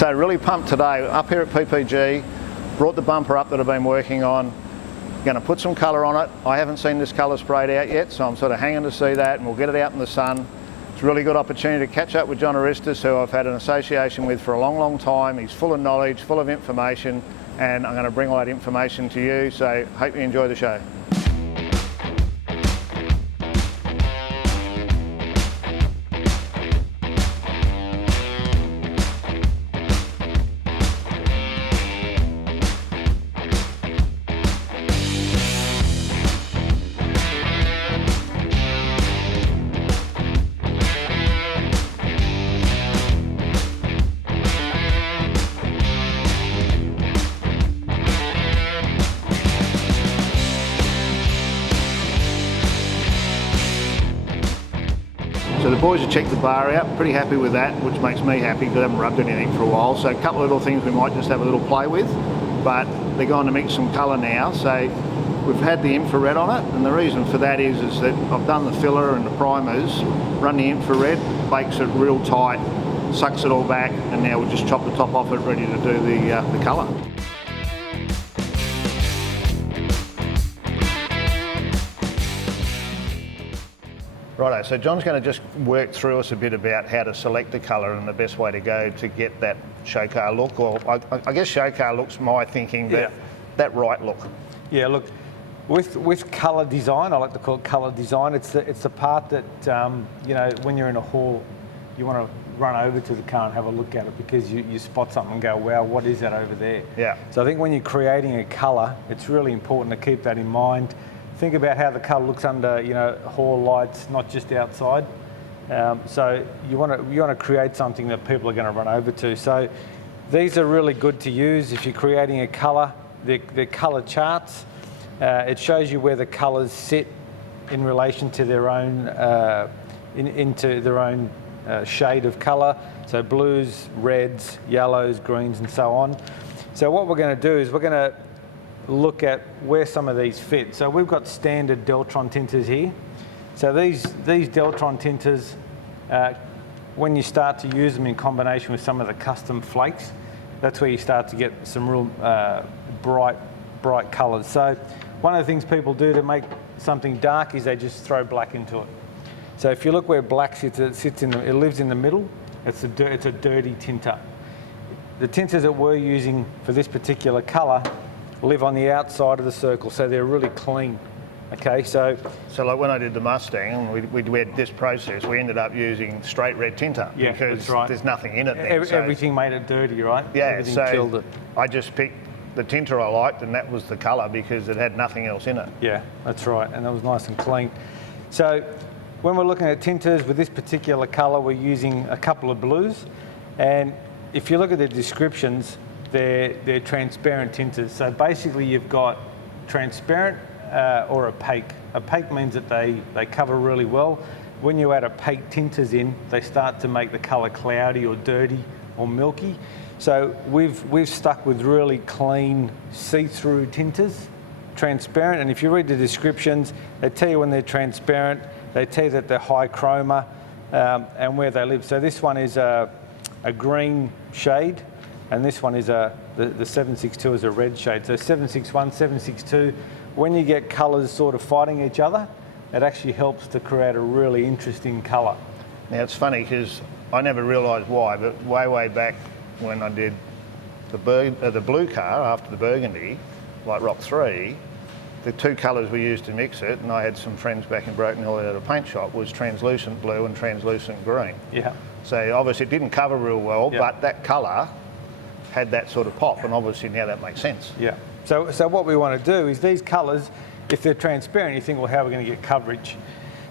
So really pumped today, up here at PPG, brought the bumper up that I've been working on, going to put some colour on it. I haven't seen this colour sprayed out yet, so I'm sort of hanging to see that, and we'll get it out in the sun. It's a really good opportunity to catch up with Johh Hiristas, who I've had an association with for a long, long time. He's full of knowledge, full of information, and I'm going to bring all that information to you, so hope you enjoy the show. So the boys have checked the bar out, pretty happy with that, which makes me happy because I haven't rubbed anything for a while. So a couple of little things we might just have a little play with, but they're going to mix some colour now. So we've had the infrared on it, and the reason for that is that I've done the filler and the primers, run the infrared, bakes it real tight, sucks it all back, and now we'll just chop the top off it, ready to do the colour. Righto, so John's going to just work through us a bit about how to select a colour and the best way to go to get that show car look, or I guess show car look's my thinking, but that right look. Yeah, look, with colour design, I like to call it colour design, it's the part that, you know, when you're in a hall, you want to run over to the car and have a look at it because you spot something and go, wow, what is that over there? Yeah. So I think when you're creating a colour, it's really important to keep that in mind. Think about how the colour looks under, you know, hall lights, not just outside. So you want to create something that people are going to run over to. So these are really good to use if you're creating a colour. They're colour charts. It shows you where the colours sit in relation to their own into their own shade of colour. So blues, reds, yellows, greens, and so on. So what we're going to do is we're going to look at where some of these fit. So we've got standard Deltron tinters here. So these Deltron tinters, when you start to use them in combination with some of the custom flakes, that's where you start to get some real bright colours. So one of the things people do to make something dark is they just throw black into it. So if you look where black sits, it lives in the middle. It's a dirty tinter. The tinters that we're using for this particular colour live on the outside of the circle, so they're really clean. Okay, so like when I did the Mustang and we had this process, we ended up using straight red tinter because there's nothing in it then. Everything made it dirty, right? Yeah, everything killed it. I just picked the tinter I liked, and that was the colour because it had nothing else in it. Yeah, that's right, and it was nice and clean. So when we're looking at tinters with this particular colour, we're using a couple of blues, and if you look at the descriptions, they're transparent tinters. So basically you've got transparent or opaque. Opaque means that they cover really well. When you add opaque tinters in, they start to make the colour cloudy or dirty or milky. So we've stuck with really clean see-through tinters, transparent, and if you read the descriptions, they tell you when they're transparent, they tell you that they're high chroma and where they live. So this one is a green shade, and this one is the 762 is a red shade. So 761, 762, when you get colours sort of fighting each other, it actually helps to create a really interesting colour. Now it's funny because I never realised why, but way back when I did the blue car after the burgundy, like Rock 3, the two colours we used to mix it, and I had some friends back in Broken Hill at a paint shop, was translucent blue and translucent green. Yeah. So obviously it didn't cover real well, but that colour had that sort of pop, and obviously now that makes sense. Yeah. So what we want to do is these colours, if they're transparent, you think, well, how are we going to get coverage?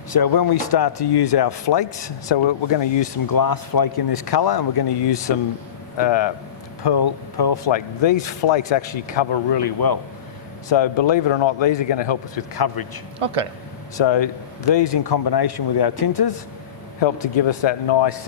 So when we start to use our flakes, so we're going to use some glass flake in this colour, and we're going to use some pearl flake. These flakes actually cover really well. So believe it or not, these are going to help us with coverage. Okay. So these in combination with our tinters help to give us that nice,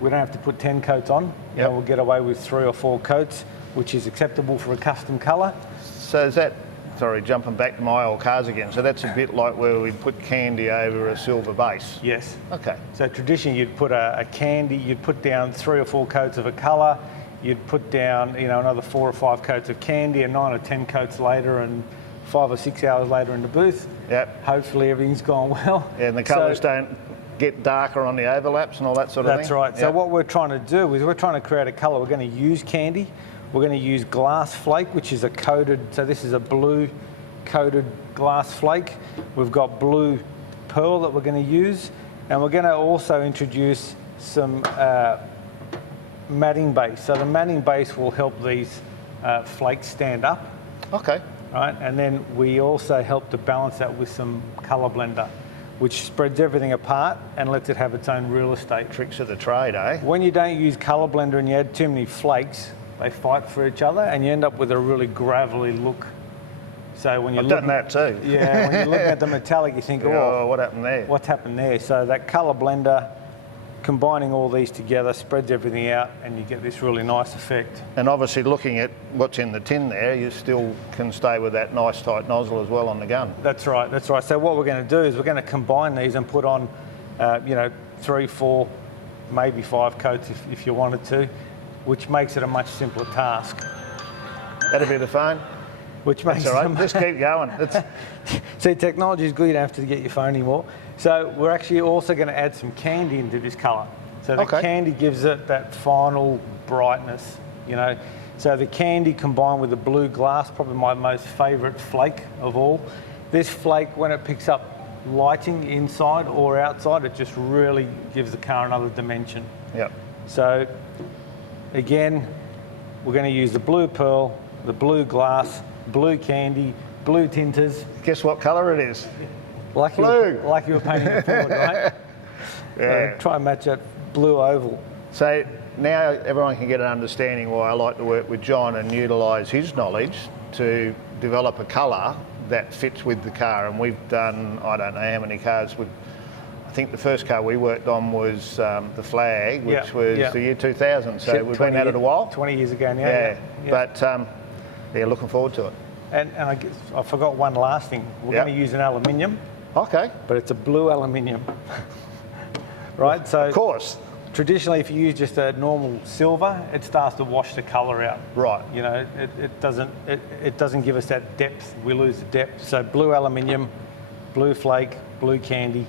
we don't have to put 10 coats on. You know, we'll get away with 3 or 4 coats, which is acceptable for a custom colour. So is that, sorry, jumping back to my old cars again, so that's a bit like where we put candy over a silver base? Yes. Okay. So traditionally you'd put a candy, you'd put down 3 or 4 coats of a colour, you'd put down, another 4 or 5 coats of candy, and 9 or 10 coats later, and 5 or 6 hours later in the booth. Yep. Hopefully everything's gone well. Yeah, and the colours don't get darker on the overlaps and all that sort of thing. That's right. Yep. So what we're trying to do is we're trying to create a colour. We're going to use candy. We're going to use glass flake, which is a coated, so this is a blue coated glass flake. We've got blue pearl that we're going to use, and we're going to also introduce some matting base. So the matting base will help these flakes stand up. Okay. Right, and then we also help to balance that with some colour blender, which spreads everything apart and lets it have its own real estate. Tricks of the trade, eh? When you don't use colour blender and you add too many flakes, they fight for each other and you end up with a really gravelly look. So when you're I've done that too. Yeah, when you're looking at the metallic, you think, oh, what happened there? What's happened there? So that colour blender, combining all these together, spreads everything out and you get this really nice effect. And obviously looking at what's in the tin there, you still can stay with that nice tight nozzle as well on the gun. That's right, that's right. So what we're going to do is we're going to combine these and put on, 3, 4, maybe 5 coats if you wanted to, which makes it a much simpler task. That'll be the phone. Which makes That's all right, just keep going. See, technology is good, you don't have to get your phone anymore. So we're actually also going to add some candy into this colour. So the candy gives it that final brightness, So the candy combined with the blue glass, probably my most favourite flake of all. This flake, when it picks up lighting inside or outside, it just really gives the car another dimension. Yep. So again, we're going to use the blue pearl, the blue glass, blue candy, blue tinters. Guess what colour it is? Blue. Like you were painting it forward, right? Yeah. Try and match that blue oval. So now everyone can get an understanding why I like to work with John and utilise his knowledge to develop a colour that fits with the car. And we've done, I don't know how many cars. I think the first car we worked on was the Flag, which was the year 2000. So we've been at it a while. 20 years ago now. Yeah. But looking forward to it. And I guess I forgot one last thing. We're going to use an aluminium. Okay. But it's a blue aluminium. Right? So of course. Traditionally, if you use just a normal silver, it starts to wash the colour out. Right. It doesn't give us that depth. We lose the depth. So blue aluminium, blue flake, blue candy,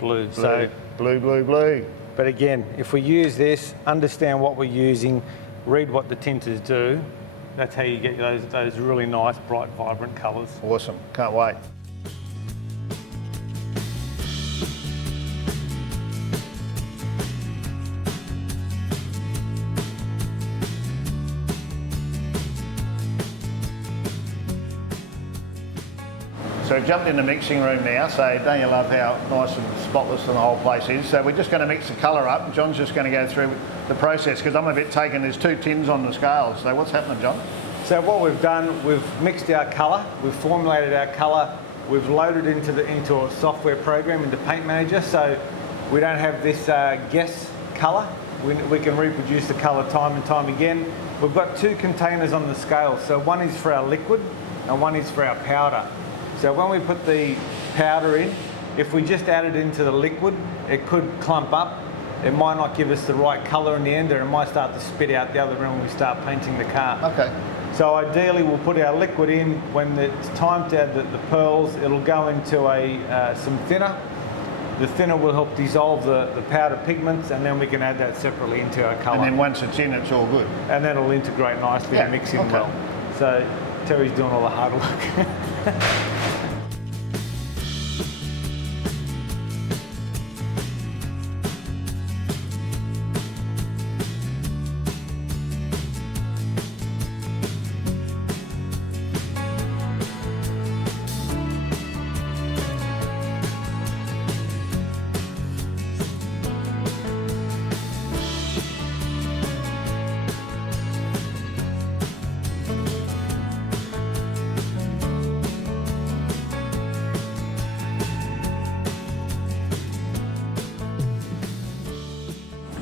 blue. So blue. But again, if we use this, understand what we're using, read what the tinters do, that's how you get those really nice, bright, vibrant colours. Awesome. Can't wait. So we've jumped in the mixing room now, so don't you love how nice and spotless the whole place is? So we're just going to mix the colour up, and John's just going to go through the process, because I'm a bit taken, there's 2 tins on the scale. So what's happening, John? So what we've done, we've mixed our colour, we've formulated our colour, we've loaded into a software program, into Paint Manager, so we don't have this guess colour. We can reproduce the colour time and time again. We've got 2 containers on the scale, so one is for our liquid and one is for our powder. So when we put the powder in, if we just add it into the liquid, it could clump up. It might not give us the right colour in the end, or it might start to spit out the other end when we start painting the car. Okay. So ideally we'll put our liquid in. When it's time to add the pearls, it'll go into some thinner. The thinner will help dissolve the powder pigments, and then we can add that separately into our colour. And then once it's in, it's all good. And then it'll integrate nicely and mix in well. So Terry's doing all the hard work.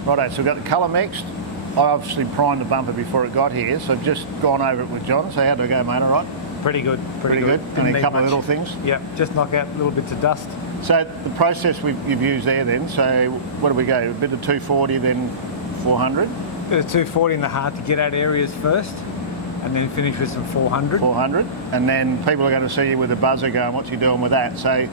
Righto, so we've got the colour mixed. I obviously primed the bumper before it got here, so I've just gone over it with John. So how'd it go, mate, all right? Pretty good. Pretty good. Only a couple of little things? Yeah, just knock out little bits of dust. So the process you've used there then, so what do we go? A bit of 240, then 400? Bit of 240 in the hard to get at areas first, and then finish with some 400. 400, and then people are going to see you with a buzzer going, what's he doing with that? So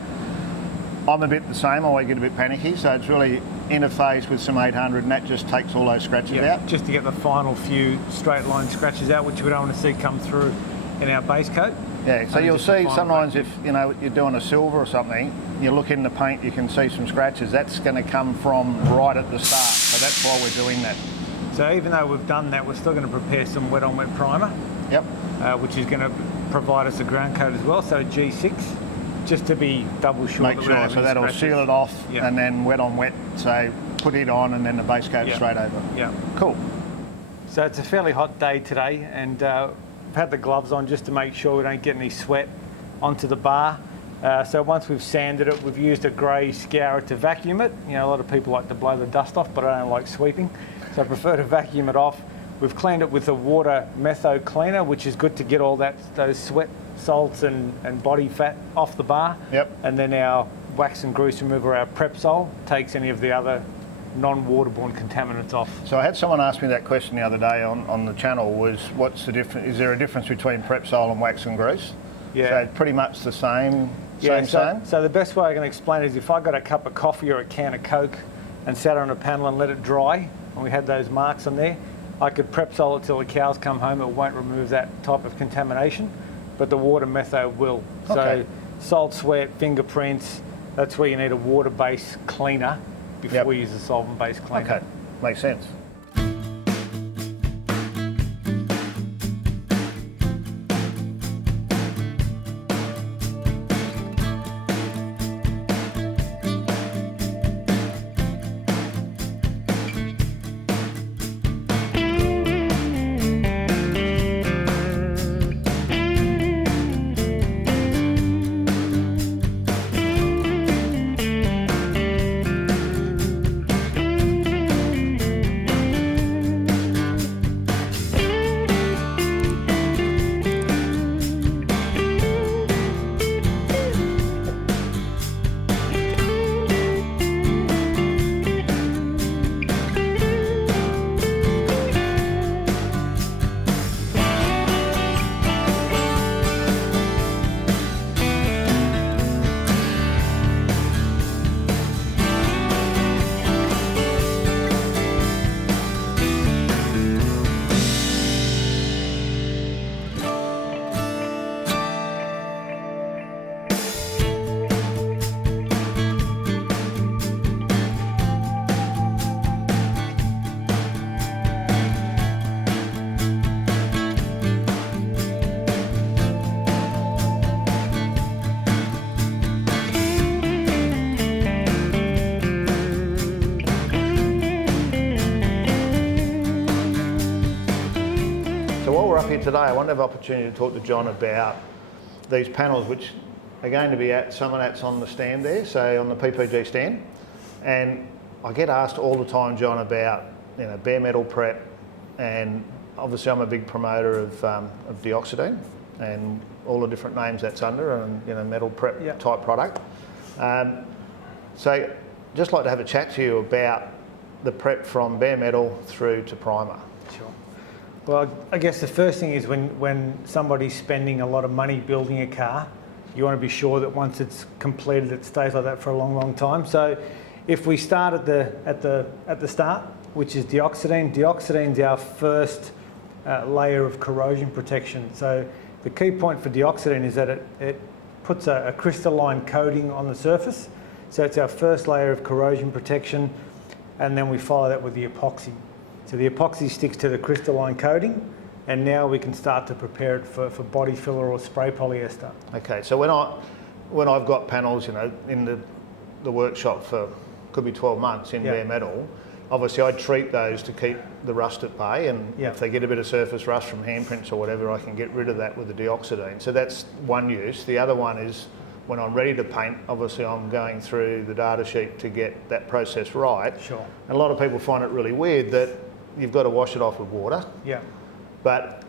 I'm a bit the same, I always get a bit panicky, so it's really interface with some 800, and that just takes all those scratches out. Just to get the final few straight line scratches out, which we don't want to see come through in our base coat. Yeah, so you'll see sometimes if you're doing a silver or something, you look in the paint, you can see some scratches. That's going to come from right at the start, so that's why we're doing that. So even though we've done that, we're still going to prepare some wet on wet primer. Yep. Which is going to provide us a ground coat as well, so G6, just to be double sure. Make sure, so that'll seal it off, and then wet on wet, so put it on and then the base coat straight over. Yeah. Cool. So it's a fairly hot day today, and we've had the gloves on just to make sure we don't get any sweat onto the bar. So once we've sanded it, we've used a grey scourer to vacuum it. You know, a lot of people like to blow the dust off, but I don't like sweeping, so I prefer to vacuum it off. We've cleaned it with a water metho cleaner, which is good to get all those sweat, salts and body fat off the bar. Yep. And then our wax and grease remover, our Prepsol, takes any of the other non-waterborne contaminants off. So I had someone ask me that question the other day on the channel, was what's the difference, is there a difference between Prepsol and wax and grease? Yeah. So it's pretty much the same, Yeah, same? So the best way I can explain it is if I got a cup of coffee or a can of Coke and sat on a panel and let it dry, and we had those marks on there, I could Prepsol it till the cows come home. It won't remove that type of contamination, but the water metho will. Okay. So salt, sweat, fingerprints, that's where you need a water-based cleaner before we use a solvent-based cleaner. Okay, makes sense. Today, I want to have an opportunity to talk to John about these panels, which are going to be at Summernats on the stand there, so on the PPG stand. And I get asked all the time, John, about bare metal prep, and obviously I'm a big promoter of dioxidine and all the different names that's under, and metal prep type product. So just like to have a chat to you about the prep from bare metal through to primer. Sure. Well, I guess the first thing is when somebody's spending a lot of money building a car, you want to be sure that once it's completed, it stays like that for a long, long time. So if we start at the start, which is dioxidine, dioxidine's our first layer of corrosion protection. So the key point for dioxidine is that it puts a crystalline coating on the surface. So it's our first layer of corrosion protection, and then we follow that with the epoxy. So the epoxy sticks to the crystalline coating, and now we can start to prepare it for body filler or spray polyester. Okay, so when I've got panels, in the workshop for could be 12 months in bare metal, obviously I treat those to keep the rust at bay, and if they get a bit of surface rust from handprints or whatever, I can get rid of that with the dioxidine. So that's one use. The other one is when I'm ready to paint, obviously I'm going through the data sheet to get that process right. Sure. And a lot of people find it really weird that you've got to wash it off with water. Yeah. But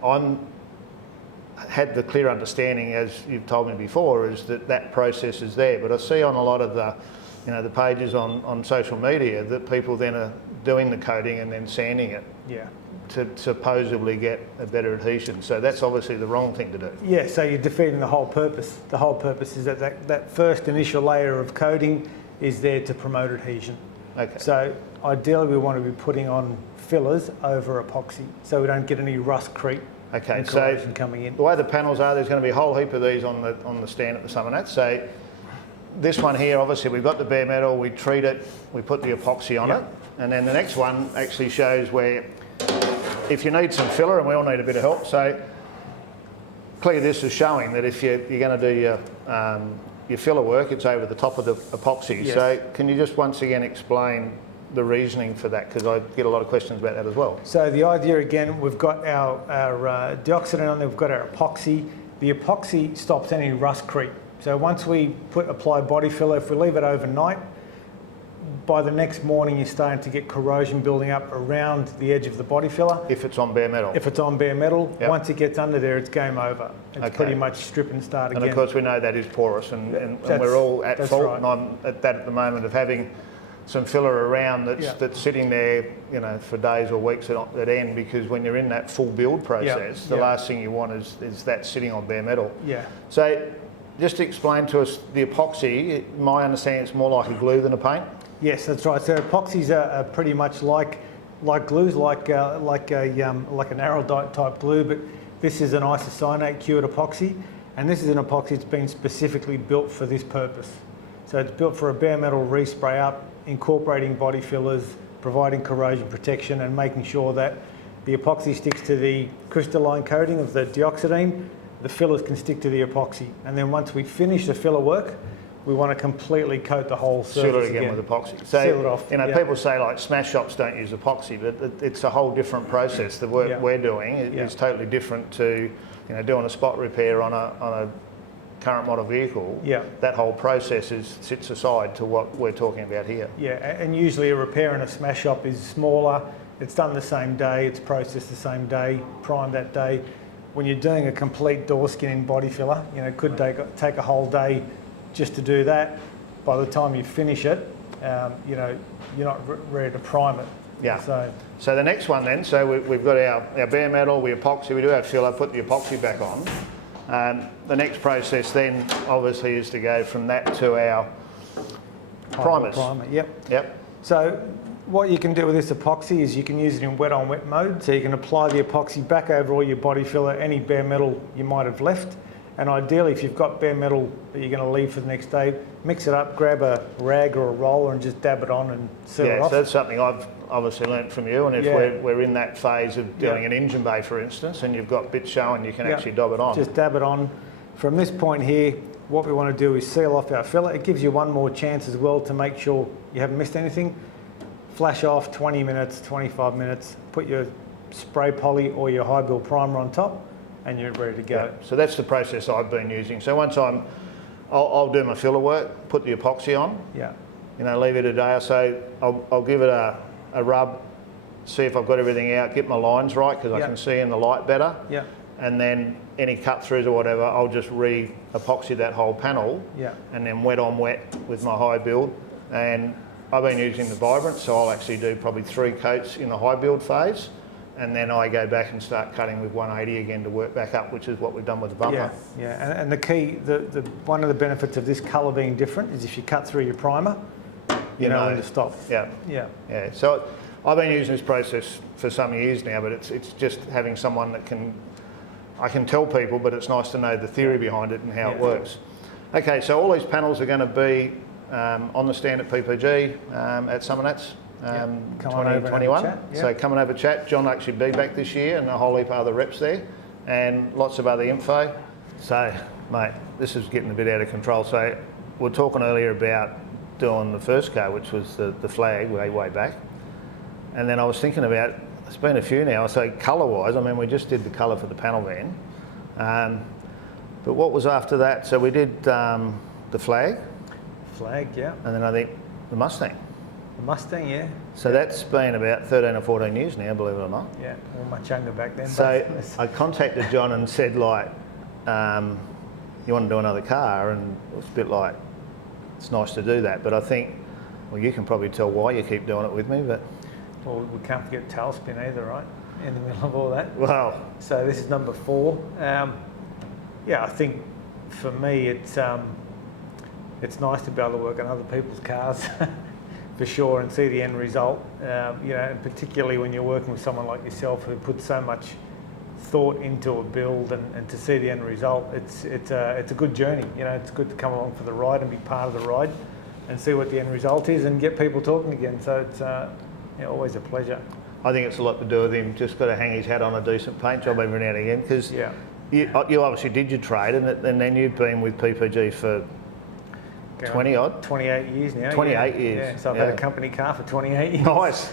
had the clear understanding, as you've told me before, is that process is there. But I see on a lot of the pages on social media that people then are doing the coating and then sanding it Yeah. to supposedly get a better adhesion. So that's obviously the wrong thing to do. Yeah, so you're defeating the whole purpose. The whole purpose is that first initial layer of coating is there to promote adhesion. Okay. So ideally we want to be putting on fillers over epoxy so we don't get any rust creep Okay, and so corrosion coming in. the way the panels are, there's going to be a whole heap of these on the stand at the Summernats. So this one here, obviously we've got the bare metal, we treat it, we put the epoxy on Yep. it, and then the next one actually shows where if you need some filler, and we all need a bit of help, so clearly this is showing that if you're going to do your filler work, it's over the top of the epoxy. Yes. So can you just once again explain the reasoning for that, because I get a lot of questions about that as well. So the idea again, we've got our dioxidant on there, we've got our epoxy. The epoxy stops any rust creep. So once we apply body filler, if we leave it overnight, by the next morning you're starting to get corrosion building up around the edge of the body filler. If it's on bare metal. If it's on bare metal, Yep. once it gets under there, it's game over. It's Okay. pretty much strip and start again. And of course we know that is porous, and That's- we're all at that's fault, right. and I'm at that at the moment of having some filler around that's sitting there, you know, for days or weeks at end, because when you're in that full build process, the Yeah. last thing you want is that sitting on bare metal. Yeah. So just explain to us the epoxy. My understanding it's more like a glue than a paint. Yes, that's right. So epoxies are pretty much like glues, like an araldite type glue, but this is an isocyanate cured epoxy, and this is an epoxy that's been specifically built for this purpose. So it's built for a bare metal respray up, incorporating body fillers, providing corrosion protection, and making sure that the epoxy sticks to the crystalline coating of the dioxidine. The fillers can stick to the epoxy, and then once we finish the filler work, we want to completely coat the whole surface Seal it again with epoxy. So, Seal it off, you know, yeah. people say like smash shops don't use epoxy, but it's a whole different process. The work Yeah. we're doing is totally different to, you know, doing a spot repair on a current model vehicle. Yeah. That whole process sits aside to what we're talking about here. Yeah, and usually a repair in a smash shop is smaller. It's done the same day, it's processed the same day, primed that day. When you're doing a complete door skinning body filler, you know, it could take a whole day just to do that. By the time you finish it, you know, you're not ready to prime it. Yeah. So the next one then, so we've got our bare metal, we epoxy, we do our filler, put the epoxy back on. The next process then obviously is to go from that to our primers. primer, yep. Yep. So what you can do with this epoxy is you can use it in wet on wet mode. So you can apply the epoxy back over all your body filler, any bare metal you might have left. And ideally, if you've got bare metal that you're going to leave for the next day, mix it up, grab a rag or a roller and just dab it on and seal it off. So that's something I've obviously learnt from you, and if we're in that phase of doing an engine bay, for instance, and you've got bits showing, you can actually dab it on. Just dab it on. From this point here, what we want to do is seal off our filler. It gives you one more chance as well to make sure you haven't missed anything. Flash off 20 minutes, 25 minutes, put your spray poly or your high build primer on top, and you're ready to go. Yeah. So that's the process I've been using. So once I'll do my filler work, put the epoxy on, Yeah. you know, leave it a day or so. I'll give it a rub, see if I've got everything out, get my lines right, because I can see in the light better. Yeah. And then any cut throughs or whatever, I'll just re-epoxy that whole panel. Yeah. And then wet on wet with my high build. And I've been using the Vibrant, so I'll actually do probably 3 coats in the high build phase. And then I go back and start cutting with 180 again to work back up, which is what we've done with the bumper. Yeah. And the key, one of the benefits of this colour being different is if you cut through your primer, you know when to stop. Yeah. Yeah. Yeah. So I've been using this process for some years now, but it's just having someone that I can tell people, but it's nice to know the theory behind it and how it works. Okay, so all these panels are going to be on the stand at PPG at Summernats. 2021. So come and have a chat. John will actually be back this year, and a whole heap of other reps there, and lots of other info. So, mate, this is getting a bit out of control. So we were talking earlier about doing the first car, which was the flag way back, and then I was thinking about, it's been a few now. So colour-wise, I mean, we just did the colour for the panel van, but what was after that? So we did the flag. Flag, yeah. And then I think the Mustang. The Mustang, yeah. So that's been about 13 or 14 years now, believe it or not. Yeah, well, much younger back then. So I contacted John and said, like, you want to do another car? And it was a bit like, it's nice to do that, but I think, well, you can probably tell why you keep doing it with me, but... Well, we can't forget tailspin either, right? In the middle of all that. Well, So this is number 4. Yeah, I think for me it's nice to be able to work on other people's cars for sure and see the end result. You know, and particularly when you're working with someone like yourself who puts so much thought into a build and to see the end result, it's a good journey. You know, it's good to come along for the ride and be part of the ride and see what the end result is and get people talking again. So it's yeah, always a pleasure. I think it's a lot to do with him. Just got to hang his hat on a decent paint job every now and again, because you obviously did your trade, and then you've been with PPG for 20 odd? 28 years now. 28 years. Yeah, so I've had a company car for 28 years. Nice.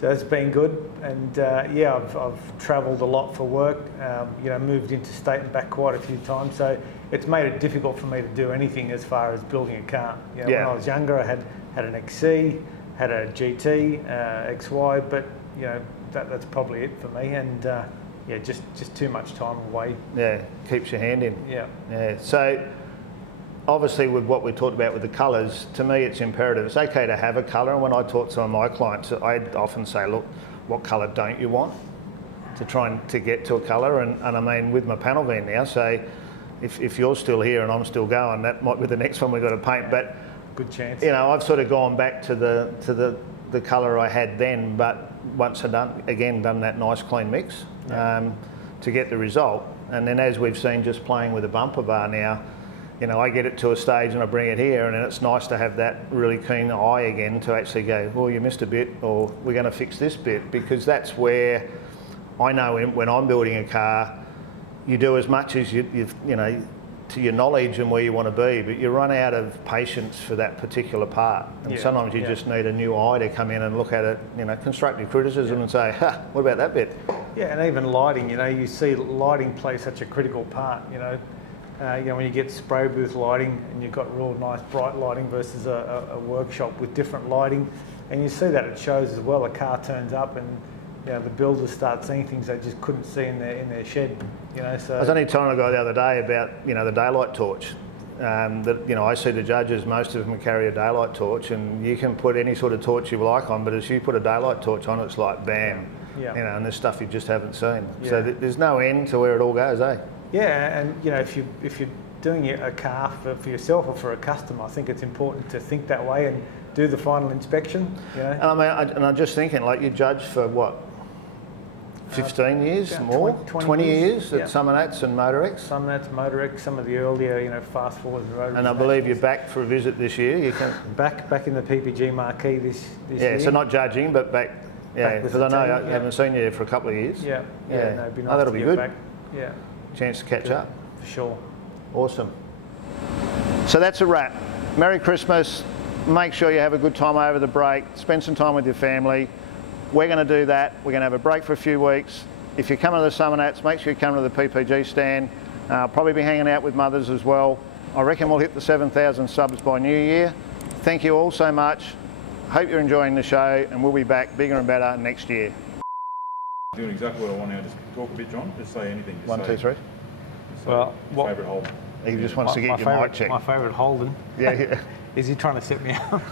So it's been good, and yeah, I've travelled a lot for work. You know, moved interstate and back quite a few times. So it's made it difficult for me to do anything as far as building a car. You know, when I was younger, I had an XC, had a GT, XY, but you know that's probably it for me. And yeah, just too much time away. Yeah, keeps your hand in. Yeah. Yeah. So obviously, with what we talked about with the colours, to me it's imperative. It's okay to have a colour, and when I talk to some of my clients, I often say, look, what colour don't you want to try and to get to a colour? And I mean, with my panel van now, say, if you're still here and I'm still going, that might be the next one we've got to paint. But good chance. You know, I've sort of gone back to the colour I had then, but once I've done that nice clean mix to get the result. And then as we've seen just playing with a bumper bar now, you know, I get it to a stage and I bring it here, and then it's nice to have that really keen eye again to actually go, well, you missed a bit, or we're going to fix this bit, because that's where I know when I'm building a car, you do as much as you know, to your knowledge and where you want to be, but you run out of patience for that particular part. And sometimes you just need a new eye to come in and look at it, you know, constructive criticism and say, what about that bit? Yeah, and even lighting, you know, you see lighting play such a critical part, you know. You know, when you get spray booth lighting and you've got real nice bright lighting versus a workshop with different lighting, and you see that it shows as well. A car turns up and you know, the builders start seeing things they just couldn't see in their shed. You know, so I was only telling a guy the other day about, you know, the daylight torch. That, you know, I see the judges, most of them carry a daylight torch, and you can put any sort of torch you like on, but as you put a daylight torch on, it's like bam. Yeah. You know, and there's stuff you just haven't seen. Yeah. So there's no end to where it all goes, eh? Yeah, and you know, if you're doing a car for yourself or for a customer, I think it's important to think that way and do the final inspection. You know. And I mean, I'm just thinking, like, you judge for what, 15 years more, 20 years at Summernats and Motorex. Summernats, Motorex, some of the earlier, you know, fast forward road. And I believe you're back for a visit this year. You can back in the PPG marquee this year. Yeah, so not judging, but back. Yeah, because I know I haven't seen you for a couple of years. Yeah. No, it'd be nice that'll to be get good. back. Yeah. Chance to catch up. For sure. Awesome. So that's a wrap. Merry Christmas. Make sure you have a good time over the break. Spend some time with your family. We're going to do that. We're going to have a break for a few weeks. If you're coming to the Summernats, make sure you come to the PPG stand. Probably be hanging out with Mothers as well. I reckon we'll hit the 7,000 subs by New Year. Thank you all so much. Hope you're enjoying the show, and we'll be back bigger and better next year. Doing exactly what I want now. Just talk a bit, John. Just say anything. Just 1, 2, 3. Well, favourite Holden. He just wants to get your mic checked. My favourite Holden. Yeah. Is he trying to set me up?